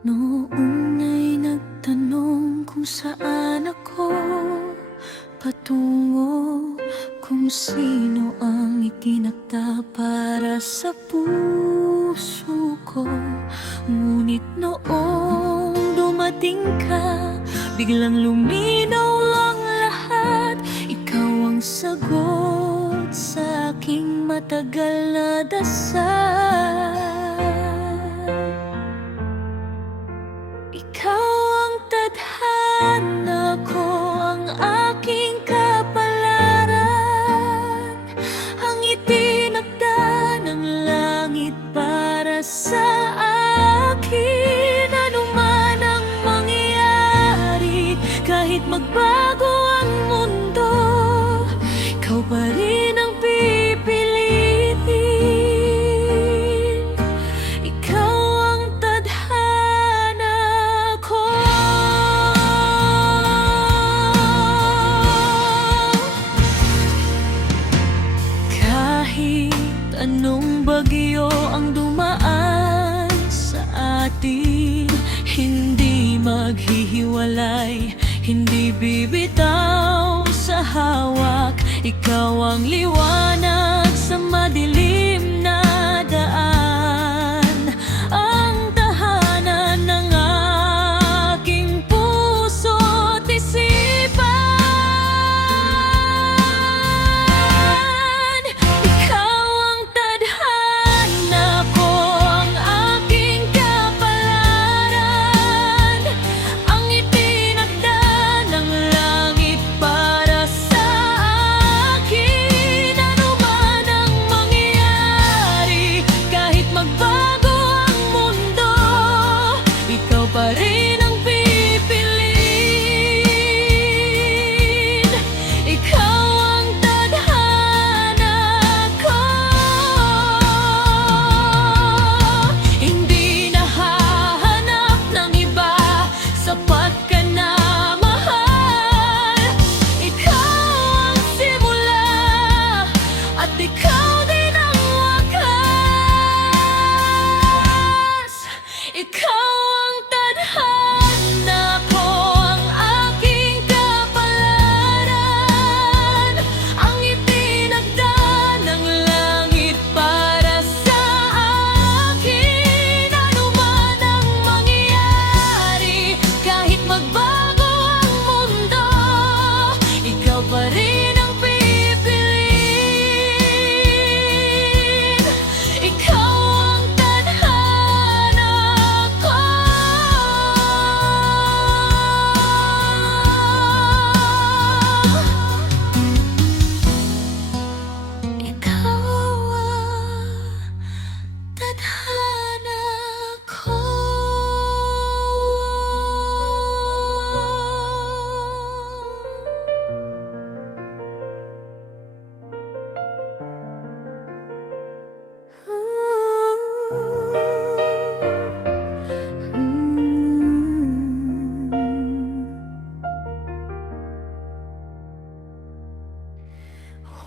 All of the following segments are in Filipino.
Noong ay nagtanong kung saan ako patungo, kung sino ang itinakda para sa puso ko. Ngunit noong dumating ka, biglang luminaw ang lahat. Ikaw ang sagot sa aking matagal na dasal. Ikaw ang tadhana ko, ang aking kapalaran, ang itinakda ng langit para sa akin. Ano man ang mangyari, kahit magbago ang mundo, ikaw pa rin ang pipiliin. Ikaw ang tadhana ko. Kahit anong bagyo ang dumaan sa atin, hindi maghihiwalay, hindi bibitaw sa hawak. Ikaw ang liwanag sa madilim na daan, ang tahanan ng aking puso't isipan. Ikaw ang tadhana ko, ang aking kapalaran, ang itinakda ng langit para sa akin. Ano man ang mangyari, kahit magbago ang mundo, ikaw pa rin ang pipiliin. Ikaw ang tadhana ko. Hindi nahahanap ng iba, sapat ka na, mahal. Ikaw ang simula at ikaw din ang wakas. Ikaw ang tadhana ko, ang aking kapalaran, ang itinakda ng langit para sa akin. Ano man ang mangyari, kahit magbago ang mundo, ikaw pa rin ang pipiliin. Ikaw ang tadhana ko. Ikaw ang tadhana ko.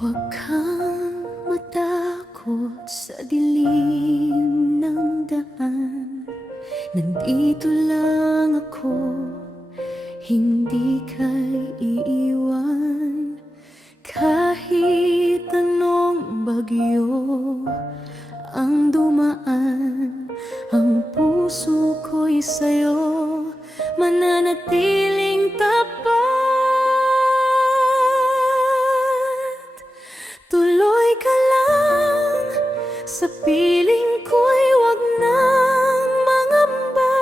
Huwag kang matakot sa dilim ng daan. Nandito lang ako, hindi ka iiwan. Kahit anong bagyo ang dumaan, ang puso ko'y sa'yo mananatiling tapat. Tuloy ka lang, sa piling ko'y wag nang mangamba.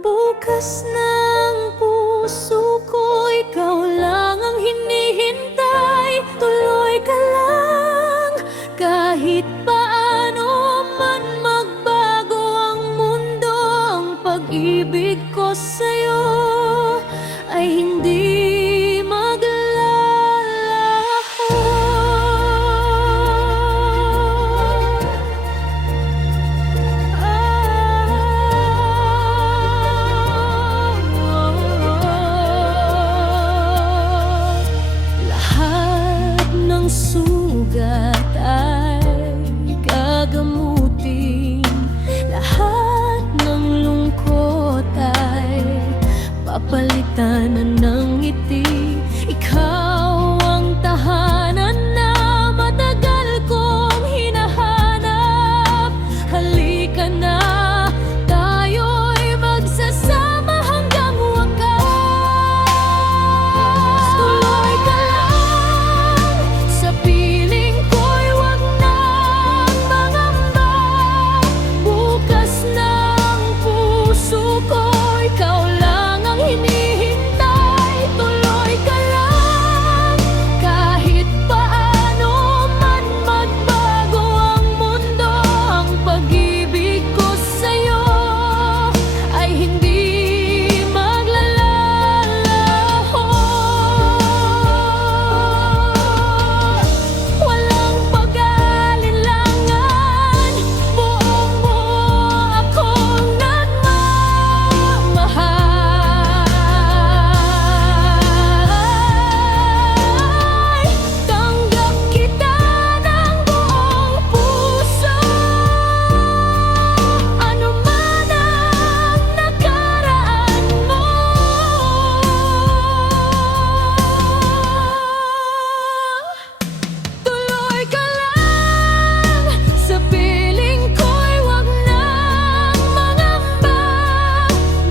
Bukas ng puso ko, ikaw lang ang hinihintay. Tuloy ka lang, kahit paano man magbago ang mundo, ang pag-ibig ko sa'yo ay hindi maglalaho. palitan na ng ngiti. Ikaw ang tahanan na matagal kong hinahanap. Halika na, tayo'y magsasama hanggang wakas. Tuloy ka lang, sa piling ko'y wag nang mangamba. Bukas ng puso ko, ikaw lang ang hinihintay. Tuloy ka lang, kahit paano man magbago ang mundo. Ang pag-ibig ko sa'yo ay hindi maglalaho. Walang pag-alinlangan, buong-buo akong nagmamahal. Tanggap kita ng buong puso, ano man ang nakaraan mo. Tuloy ka lang, sa piling ko'y wag nang mangamba.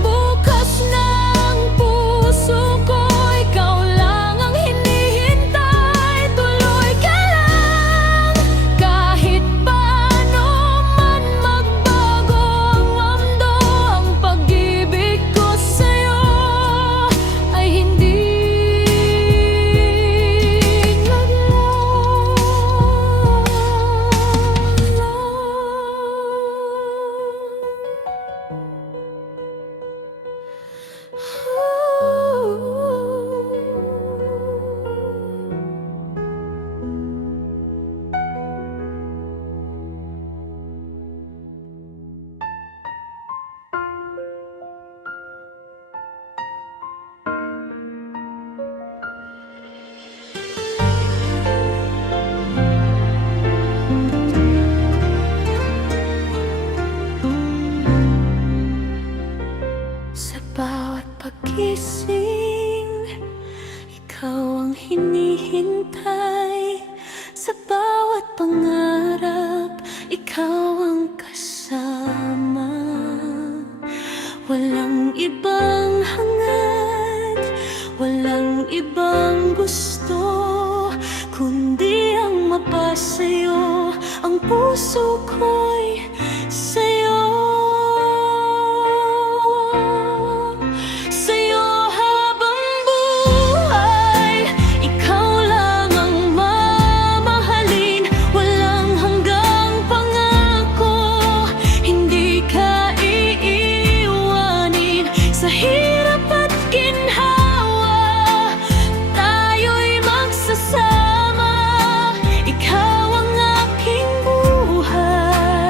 Bukas ng puso ko, ikaw lang ang hinihintay. Tuloy ka lang, kahit paano man magbago ang mundo. Ang pag-ibig ko sa'yo ay hindi sa bawat pagising, ikaw ang hinihintay. Sa bawat pangarap, ikaw ang kasama. Walang ibang hangad, walang ibang gusto, kundi ang mapasa'yo. Ang puso ko'y sa'yo. Sa'yo habang buhay, ikaw lang ang mamahalin. Walang hanggang pangako, hindi ka iiwanin. Sa hirap at ginhawa, tayo'y magsasama. Ikaw ang aking buhay.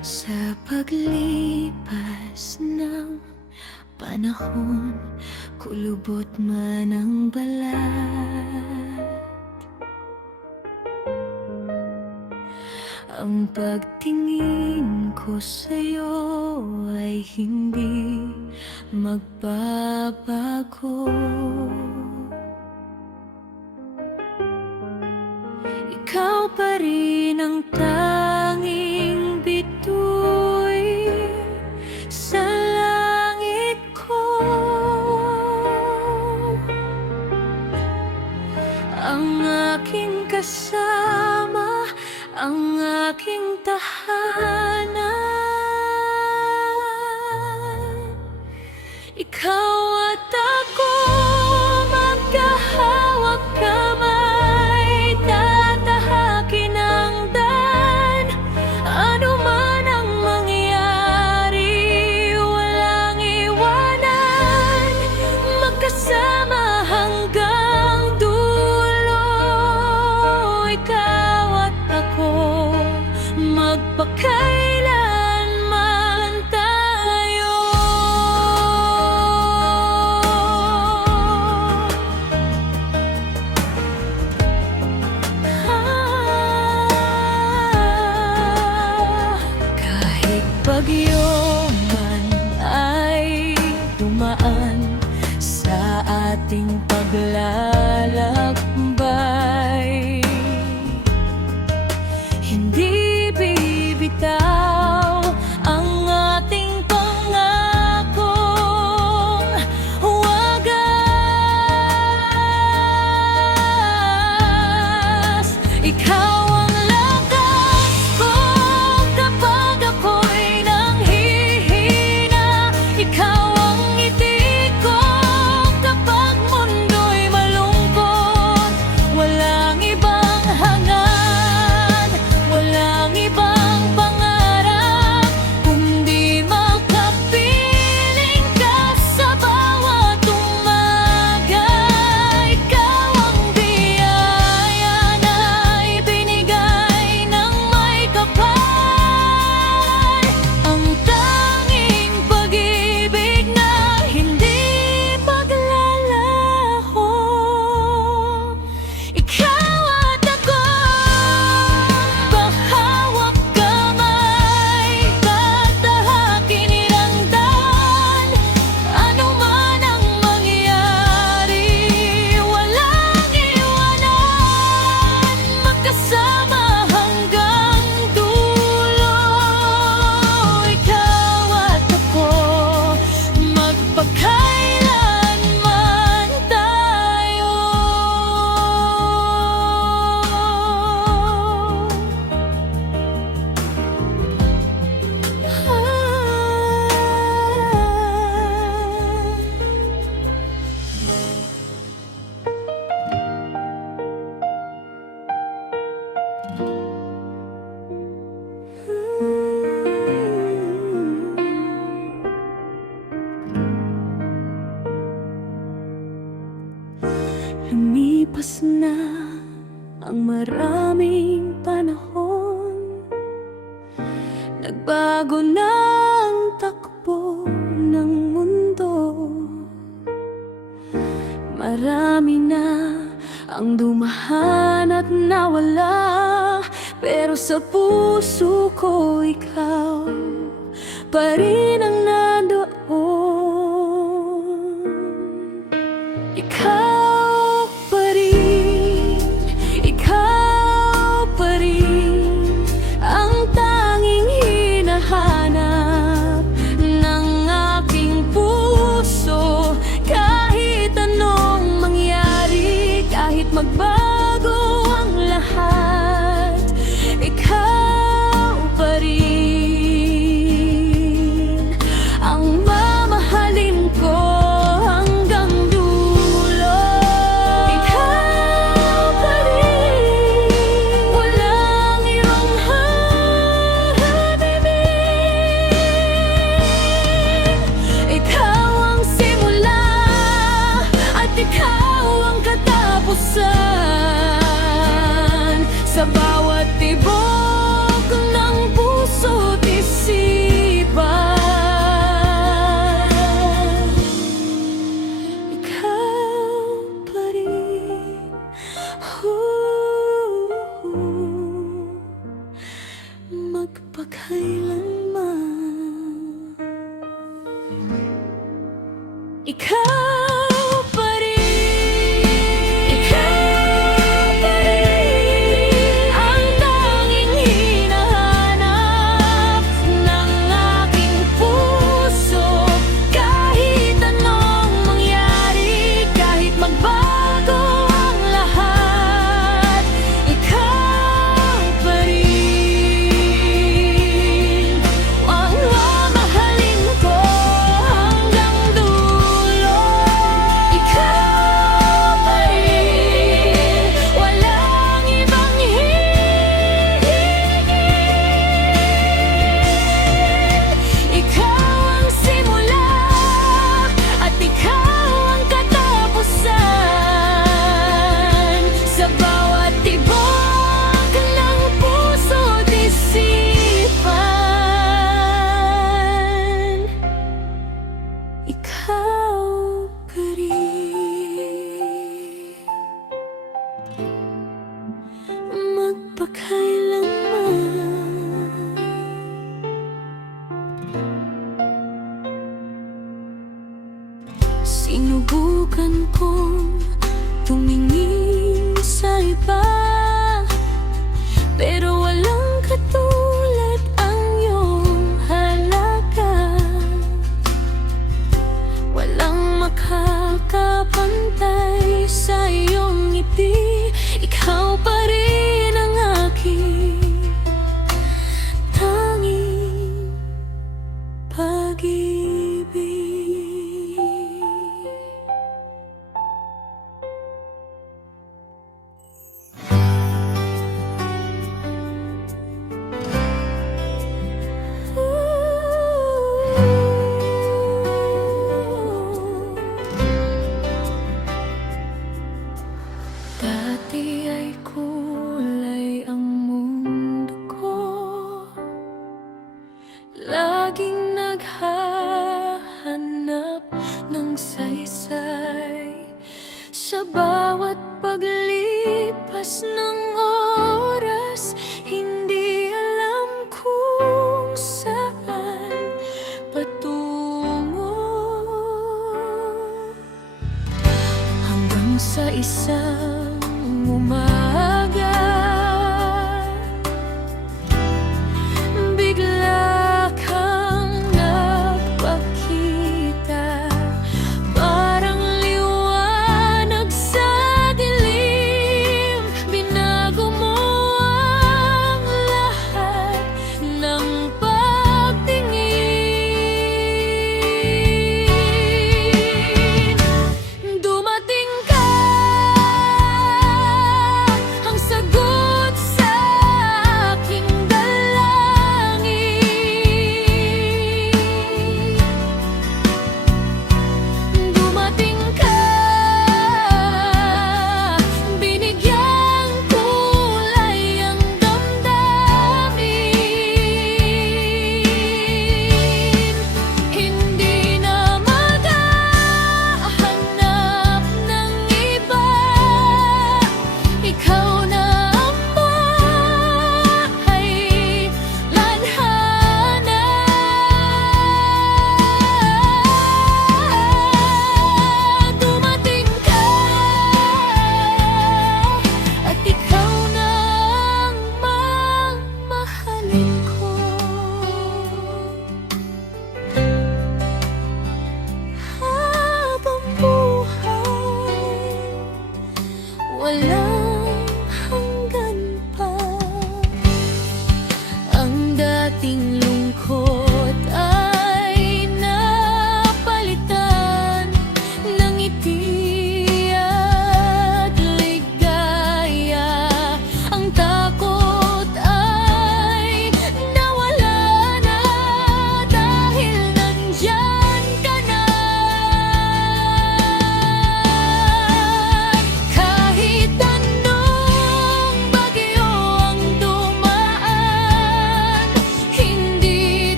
Sa paglipas ng panahon, kulubot man ang balat, ang pagtingin ko sa'yo ay hindi magbabago. Ikaw pa rin ang tanging bituin sa langit ko, ang aking kasama, ang aking tahanan. Ikaw at ako magkahawak kamay, tatahakin ang daan. Ano man ang mangyari, walang iwanan, magkasama hanggang dulo. Ikaw at ako, magpakailanman tayo. Kahit bagyo man ay dumaan sa ating paglalakbay, hindi bibitaw ang ating pangakong wagas. Ikaw ang lakas ko kapag ako'y nanghihina. Ikaw ang ngiti ko kapag mundo'y malungkot. Walang ibang hangad, walang ibang pangarap, kundi makapiling ka sa bawat umaga. Ikaw ang biyaya na ibinigay ng may kapal, ang tanging pag-ibig na hindi maglalaho. Ikaw at ako, bahawak kamay, tatahakin ang daan. Ano man ang mangyari, walang iwanan, magkasama hanggang dulo. Ikaw at ako, magpakailanman tayo. Lumipas na ang maraming panahon, nagbago na ang takbo ng mundo. Marami na ang dumahan at nawala, pero sa puso ko ikaw pa rin ang nandoon. Ikaw pa rin, ikaw pa rin ang tanging hinahanap ng aking puso. Kahit anong mangyari, kahit magbago ang lahat, ikaw pa rin. Ikaw pa rin, ikaw pa rin ang tanging hinahanap ng aking puso. Kahit anong mangyari, kahit magbago ang lahat, ikaw pa rin ang mamahalin ko hanggang dulo. Ikaw pa rin, walang ibang hihingin. Ikaw ang simula at ikaw ang katapusan sa bawat tibok ng puso't isipan. Ikaw pa rin magpakailanman. Sinubukan kong tumingin sa iba, pero walang katulad ang iyong halaga. Walang makakapantay sa iyong ngiti. Ikaw pa rin ang aking tanging pag-ibig. Dati ay kulay ang mundo ko, laging naghahanap ng saysay sa bawat paglipas ng oras. Hindi alam kung saan patungo, hanggang sa isang umaga bigla kang nagpakita, parang liwanag sa dilim. Binago mo ang lahat ng pagtingin. Dumating ka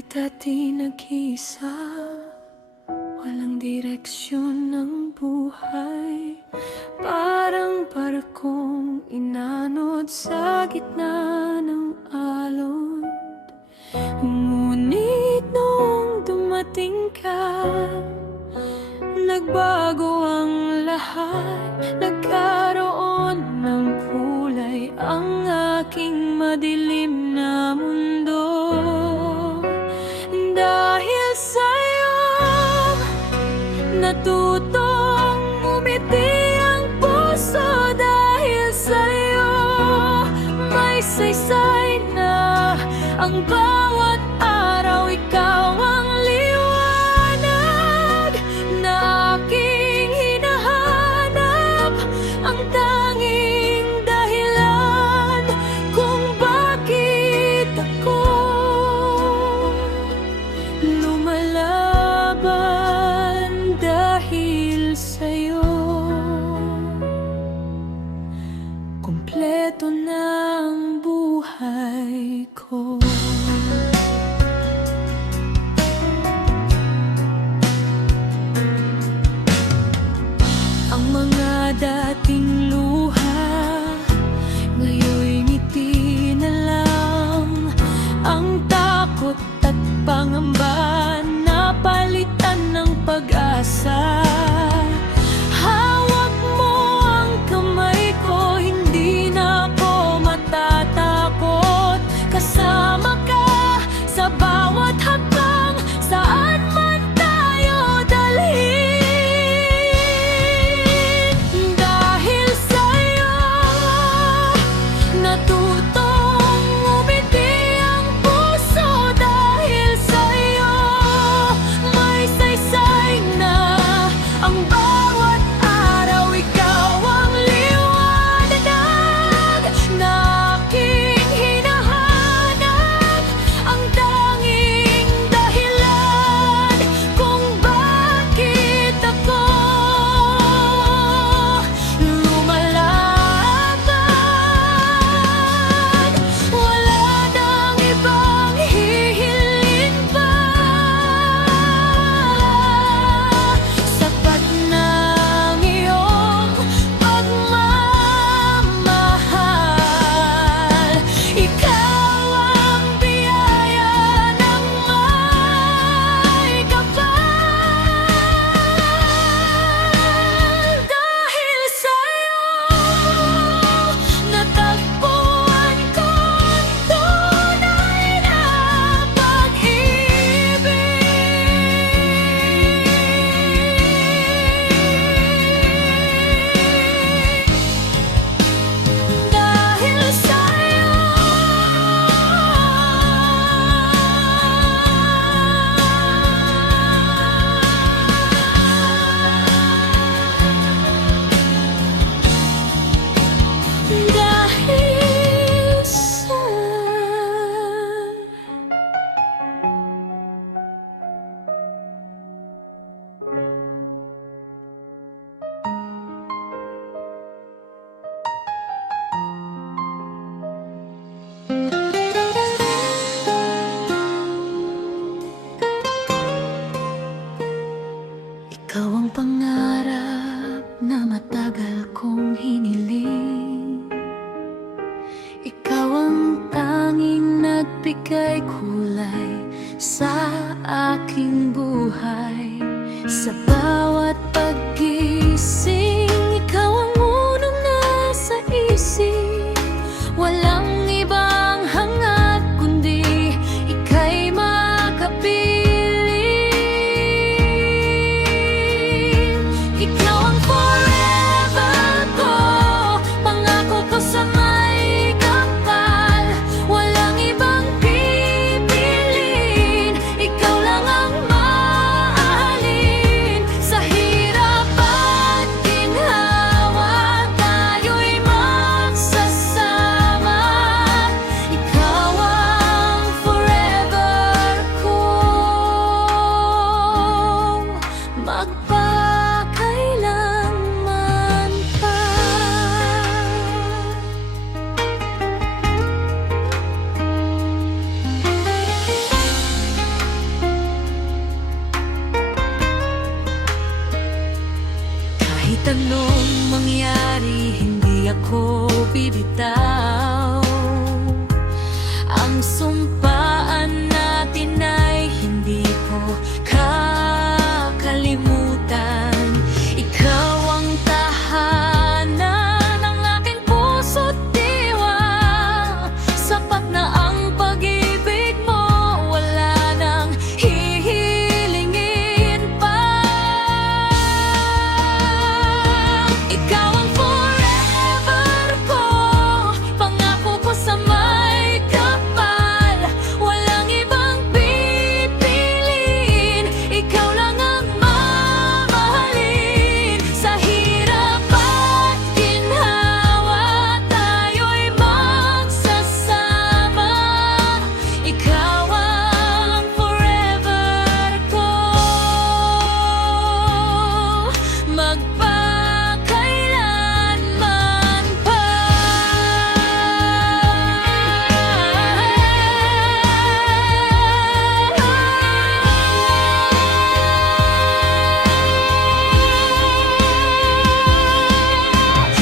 Tayo'y dati nag-iisa, walang direksyon ng buhay. Parang barkong inanod sa gitna ng alon. Ngunit nung dumating ka, nagbago ang lahat. Nagkaroon ng kulay ang aking madilim na mundo. Dahil sa'yo, natutong umiti ang puso. Dahil sa'yo, may saysay na ang bawat araw. Ikaw ang liwanag na aking hinahanap, ang tanging dahilan kung bakit ako lumalaban. Dahil sa'yo, kumpleto na ang buhay ko. Ang mga dating luha, ngayon'y ngiti na lang. Ang takot at pangamba, napalitan ng pag-asa. Hawak mo ang kamay ko, hindi na ako matatakot. Kasama ka sa bawat hakbang, saan man tayo dalhin. Dahil sa'yo, natutong umiti ang puso. Dahil sa'yo, may saysay na ang bawat araw. Ikaw ang liwanag na aking hinahanap, ang tanging dahilan kung bakit ako lumalaban. Wala nang ibang hihiling pa, sapat na ang iyong pagmamahal. Ikaw ang biyaya ng may kapal. Dahil sa'yo, natagpuan ko ang tunay na pag-ibig. Dahil sa'yo, dahil sa ikaw ang pangarap na matagal kong hiniling. Ikaw ang tanging nagbigay kulay sa aking buhay. Sa bawat paggising, ikaw ang unang nasa isip. Walang ibang hangat kundi ika'y makapiling. Ikaw ang forever ko, pangako ko sa may kapal. Walang ibang pipiliin, ikaw lang ang mahalin. Sa Ang sumpaan natin ay hindi ko kakalimutan. Ikaw ang tahanan ng aking puso't diwa. Sapat na ang pag-ibig mo, wala nang hihilingin pa. Ikaw ang forever ko, pangako ko sa may kapal. Walang ibang pipiliin, ikaw lang ang mamahalin. Sa hirap at ginhawa, tayo'y magsasama. Ikaw ang forever ko, magpakailanman pa.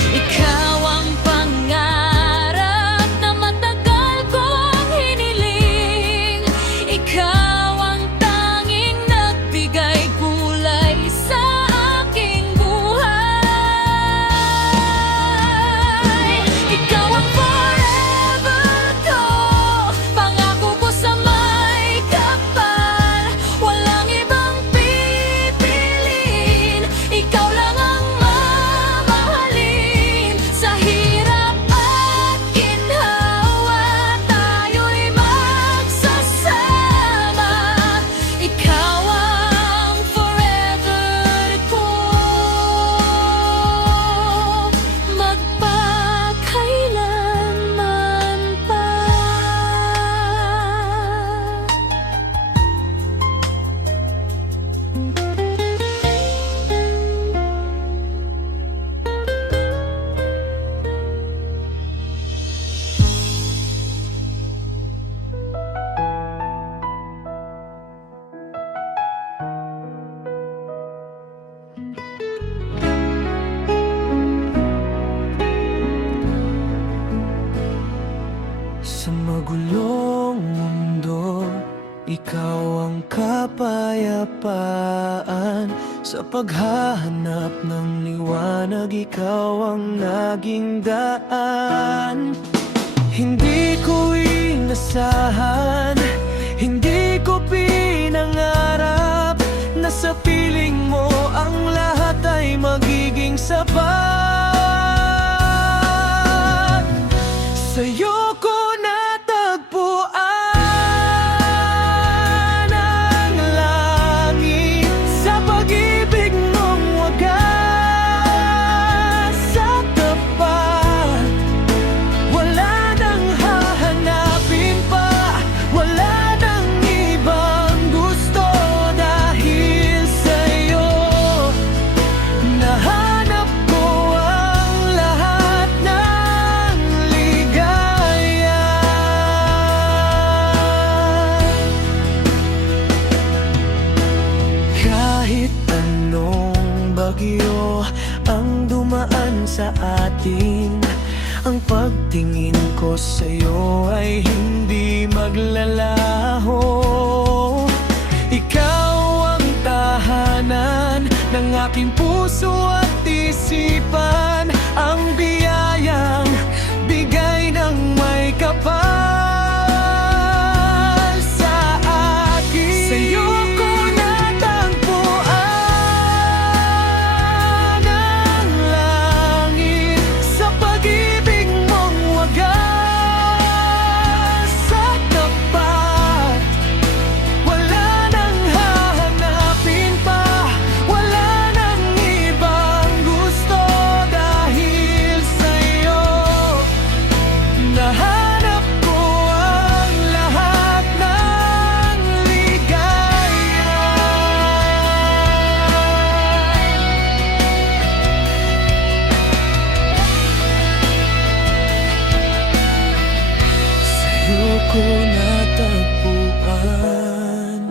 Ikaw ang pangarap na matagal kong hiniling. Ikaw ang tanging nagbigay kulay sa aking buhay. Ikaw ang forever ko, pangako ko sa may kapal. Walang ibang pipiliin, ikaw lang ang mamahalin. Sa hirap at ginhawa, tayo'y magsasama. Ikaw ang forever ko, magpakailanman pa. Sa magulong mundo, ikaw ang kapayapaan. Sa paghahanap ng liwanag, ikaw ang naging daan. Hindi ko inasahan, hindi ko pinangarap na sa piling mo ang lahat ay magiging sapat. Sa'yo ko natagpuan ang langit, sa pag-ibig mong wagas at tapat. Wala nang hahanapin pa, wala nang ibang gusto dahil sa'yo nahanap ko ang lahat ng ligaya. Kahit anong bagyo ang dumaan sa atin, ang pagtingin ko sa'yo ay hindi maglalaho. Ikaw ang tahanan ng aking puso at isipan, ang biyayang bigay ng may kapal sa akin. Sa'yo ko natagpuan ang langit, sa pag-ibig mong wagas at tapat. Wala nang hahanapin pa, wala nang ibang gusto dahil sa'yo nahanap ko ang lahat ng ligaya. Sa'yo ko natagpuan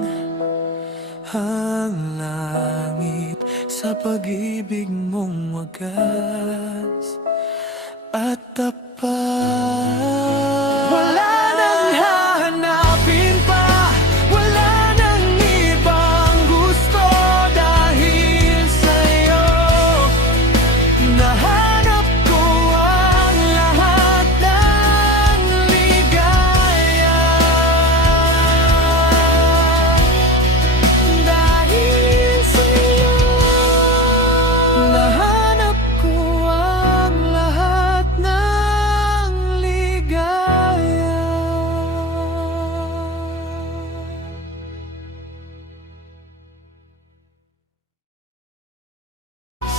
ang langit, sa pag-ibig mong wagas at tapat. Wala nang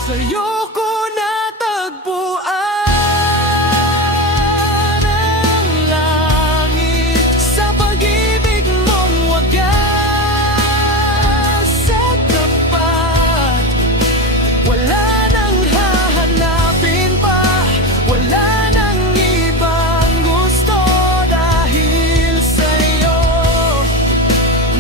Sa'yo ko natagpuan ang langit sa pag-ibig mong wagas at tapat. Wala nang hahanapin pa, wala nang ibang gusto dahil sa'yo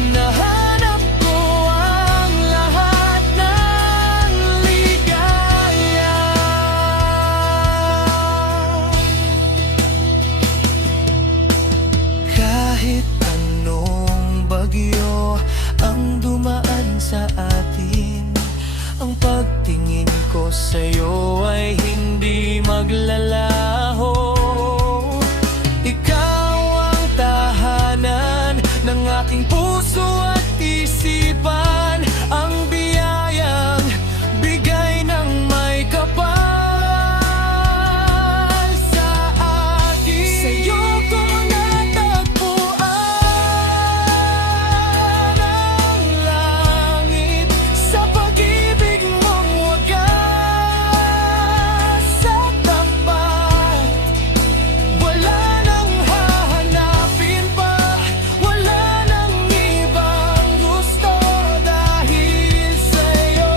nahanap ko ang lahat ng ligaya. Kahit anong bagyo ang dumaan sa atin, ang pagtingin ko sa'yo ay hindi maglalaho. Ikaw ang tahanan ng aking puso at isipan, ang biyayang bigay ng may kapal sa akin. Sa'yo ko natagpuan ang langit sa pag-ibig mong wagas at tapat. Wala nang hahanapin pa, wala nang ibang gusto dahil sa'yo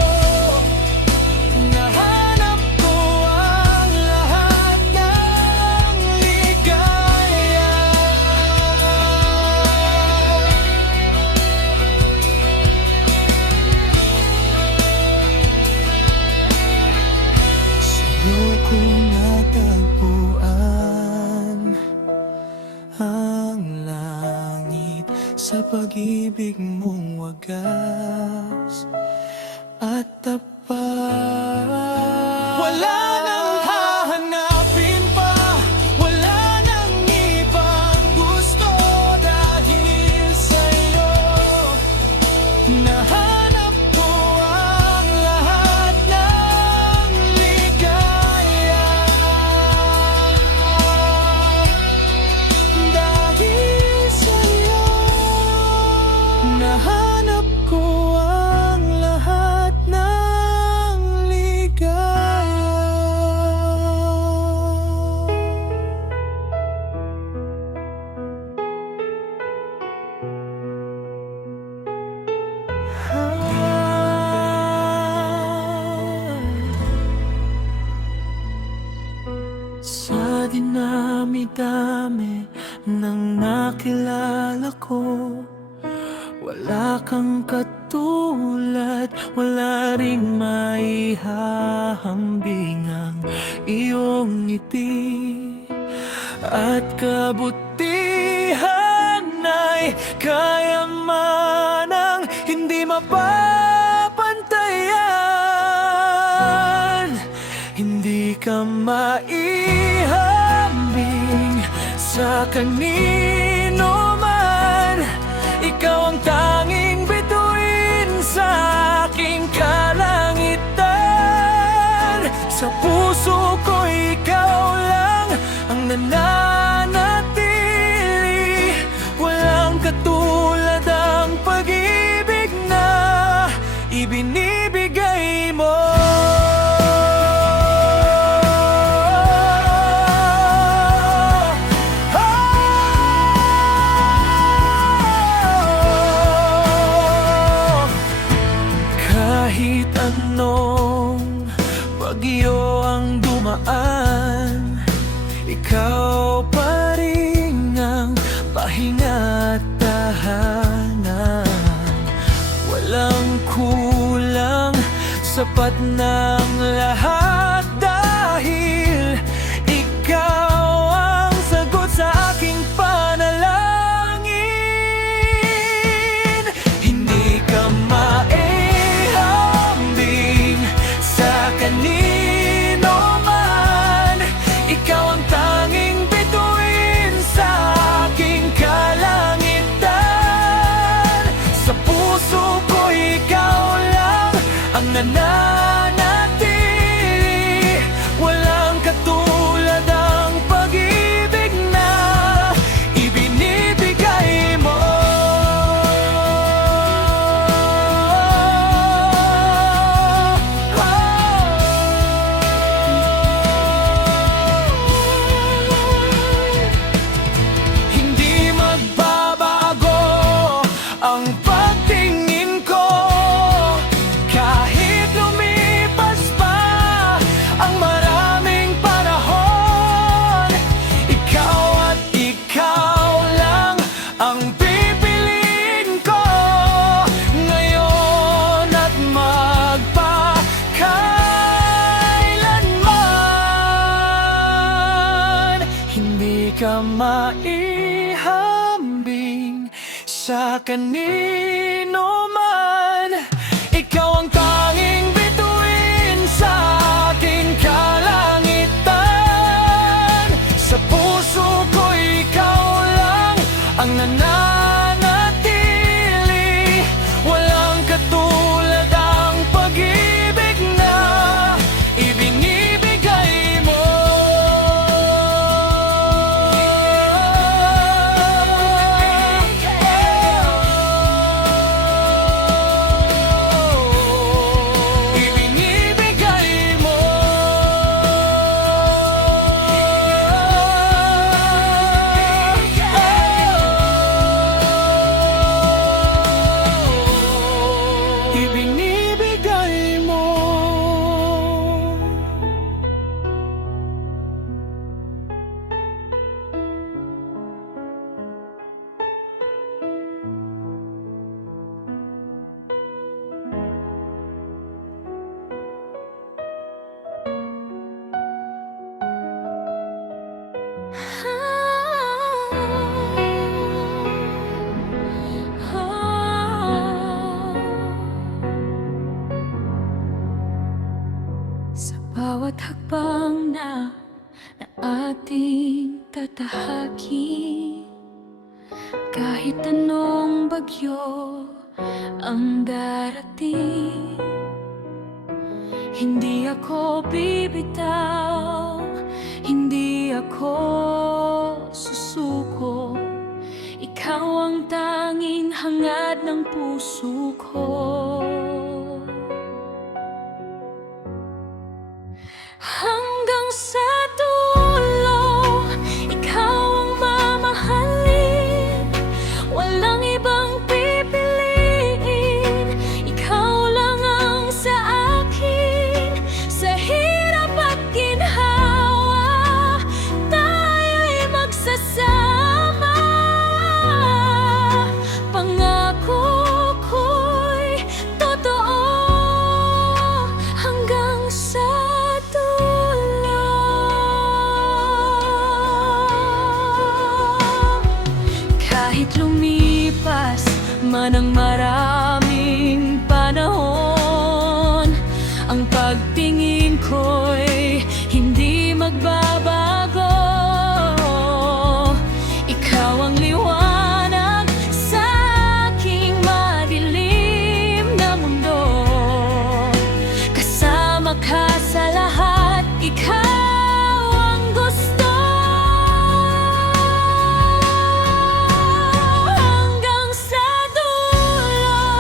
nahanap ko ang lahat ng ligaya. Sa'yo ko natagpuan ang langit sa pag-ibig mong wagas at tapat. Wala nang hahanapin pa, wala nang ibang gusto dahil sa'yo nahanap ko ang lahat ng ligaya. Dahil sa'yo nahanap ko ang lahat ng ligaya. Sa dinami-dami ng nakilala ko, wala kang katulad, wala ring maihahambing ang iyong ngiti at kabutihan ay kayamanang hindi mapapantayan. Hindi ka maihambing sa kanino man. Ikaw ang tanging bituin sa aking kalangitan. Sa puso ko ikaw lang ang nananatili. Walang katulad ang pag-ibig na ibinibigay mo. Kahit anong bagyo ang dumaan, ikaw pa rin ang pahinga at tahanan. Walang kulang, sapat ng lahat dahil ikaw ang sagot sa aking panalangin. Hindi ka maihambing sa kanino man. Ikaw ang tanging bituin sa aking kalangitan. Sa puso ko ikaw lang ang nananatili. maihambing sa kanino man. Ikaw ang tanging bituin sa aking kalangitan. Sa puso ko ikaw lang ang nananatili. Walang katulad ang pag-ibig na ibinibigay mo. Ibinibigay mo. Ibinibigay mo. Sa bawat hakbang na ating tatahakin, kahit anong bagyo ang darating, hindi ako bibitaw, hindi ako susuko. Ikaw ang tanging hangad ng puso ko. Hanggang sa dulo, ikaw ang mamahalin. Walang ibang pipiliin. Ikaw lang ang sa akin. Sa hirap at ginhawa, tayo'y magsasama. Pangako ko'y totoo hanggang sa kahit lumipas man ang maraming panahon, ang pagtingin ko'y hindi magbabago. Ikaw ang liwanag sa aking madilim na mundo. Kasama ka sa lahat, ikaw ang gusto. Hanggang sa dulo,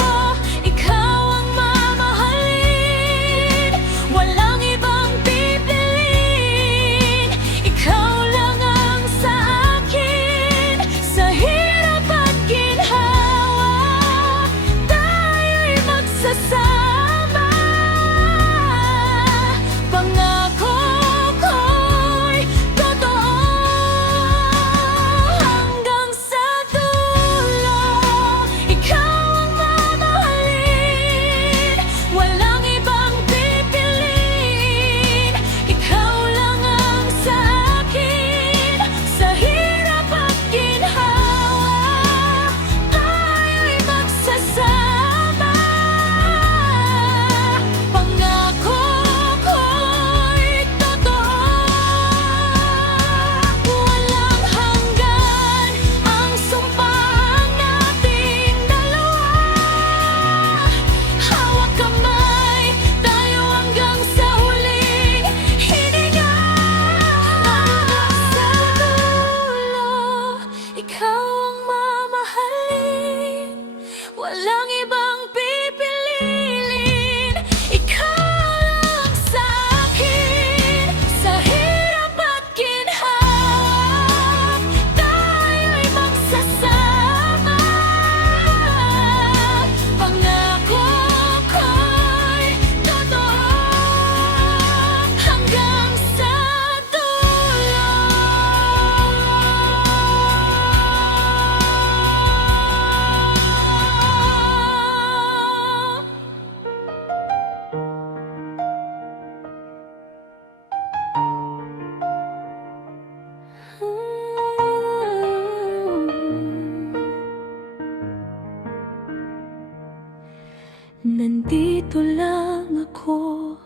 narito lang ako,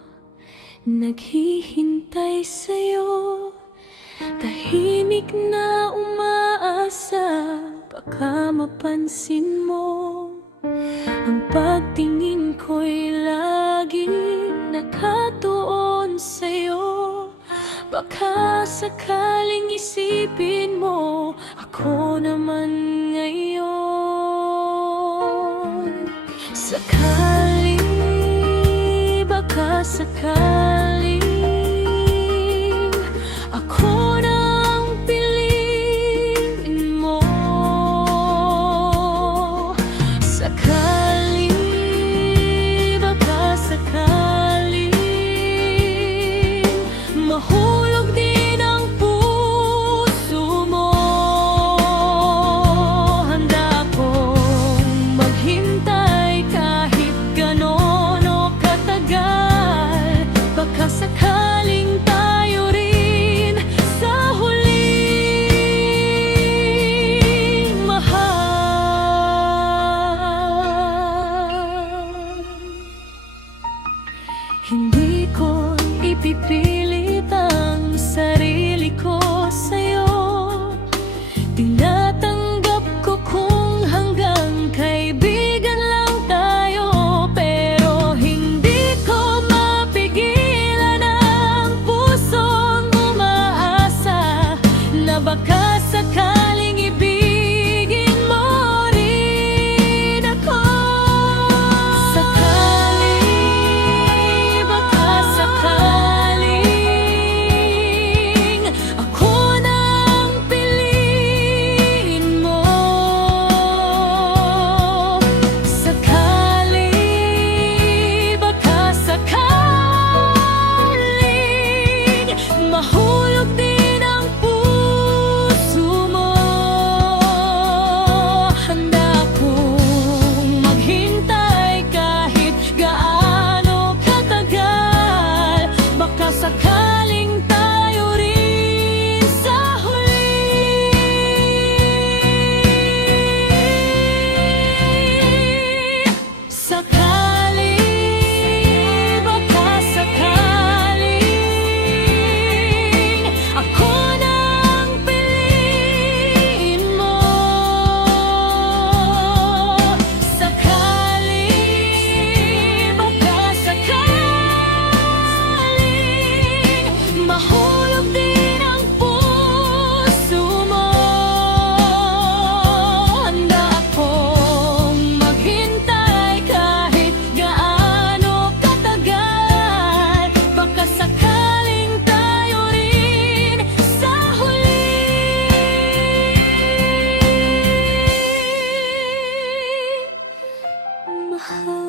naghihintay sa'yo. Tahimik na umaasa, baka mapansin mo. Ang pagtingin ko'y laging nakatuon sa'yo. Baka sakaling isipin mo, ako naman ngayon. Sakali, baka sakali, ako nang piliin mo. Sakali, baka sakali, mahulog din ang puso mo. Handa akong maghintay kahit ganon o katagal. Baka sakaling tayo rin sa huling mahal. Hindi ko ipipilit ang sarili ko sa'yo. Tinatanggap ko kung hanggang kaibigan lang tayo. Pero hindi ko mapigilan ang pusong umaasa na baka sakaling ibigin mo rin ako. Sakali, baka sakaling ako nang piliin mo. Sakali, baka sakaling mahulog din ang puso mo. Handa akong maghintay kahit gaano katagal. Baka sakaling tayo rin sa huli. Sakali, baka sakaling ako nang piliin mo. Sakali, baka sakaling mahulog din ang puso mo. Handa akong maghintay kahit gaano katagal. Baka sakaling tayo rin sa huling mahal.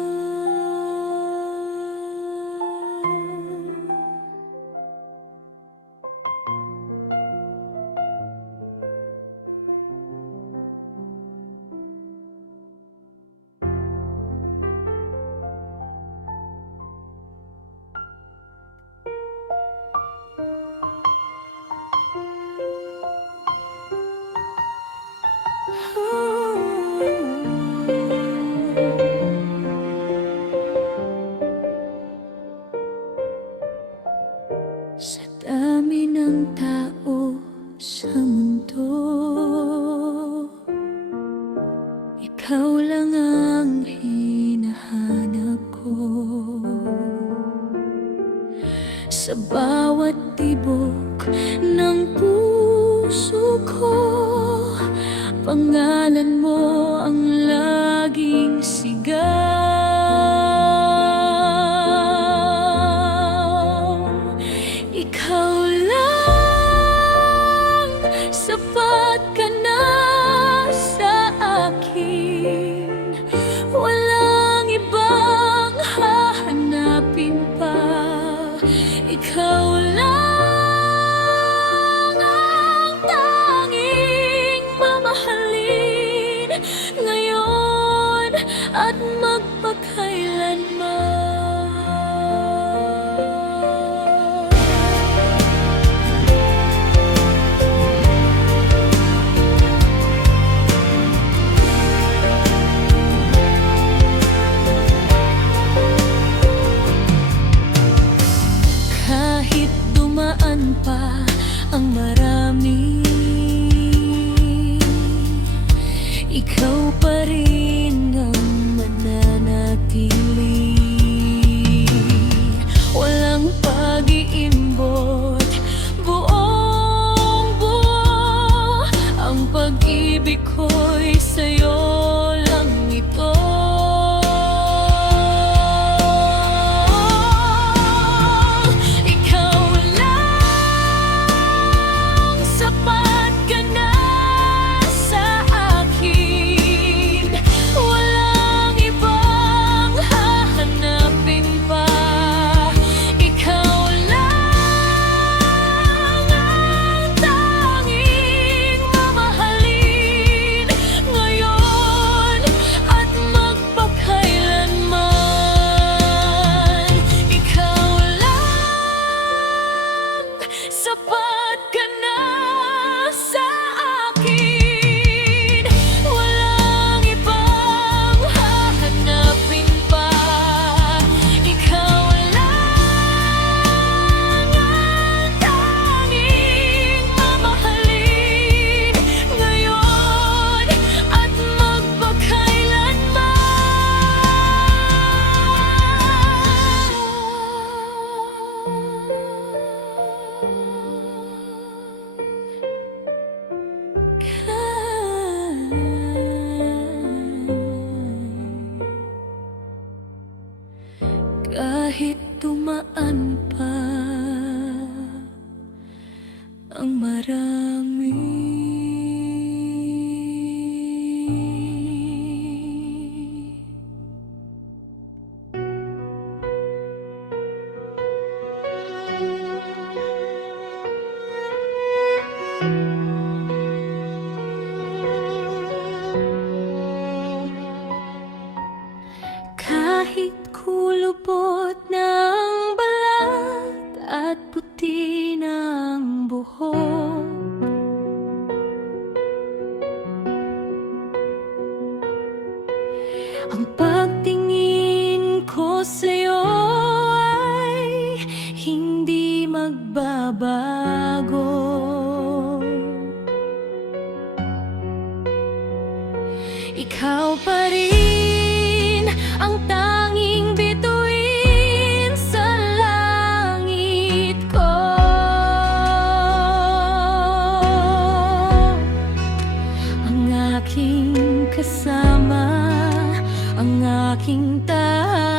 Sa dami ng tao sa mundo, ikaw lang ang hinahanap ko. Sa bawat tibok ng puso ko, pangalan mo ang laging sigaw. Ikaw lang, sapat ka na sa akin. Walang ibang hahanapin pa. Ikaw lang ang tanging mamahalin ngayon at magpakailanman. ikaw pa rin ang mananatili. Walang pag-iimbot, buong buo ang pag-ibig ko'y sa'yo lang ito. Ikaw lang, sapat ka na sa akin. Walang ibang hahanapin pa. Ikaw lang ang tanging mamahalin ngayon at magpakailanman. Ikaw lang, sapat ka na sa akin. Walang ibang hahanapin pa. Ikaw lang ang tanging mamahalin ngayon at magpakailanman. Kahit dumaan pa ang marami, kahit kulubot ng balat at puti ng buhok, ang pagtingin ko sa'yo ay hindi magbabago. Ikaw pa rin ang tanging bituin sa langit ko. Ang aking kasama, ang aking tahanan.